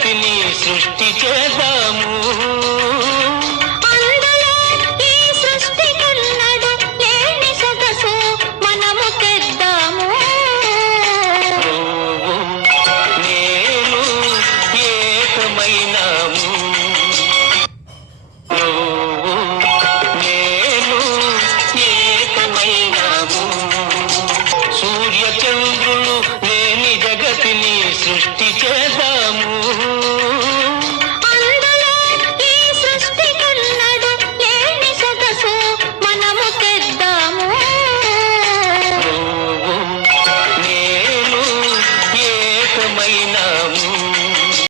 జగతిని సృష్టి చేద్దాము. అందులో ఈ సృష్టికున్నడు లేని సొగసు మనము తెద్దాము. నువ్వు నేను ఏకమైన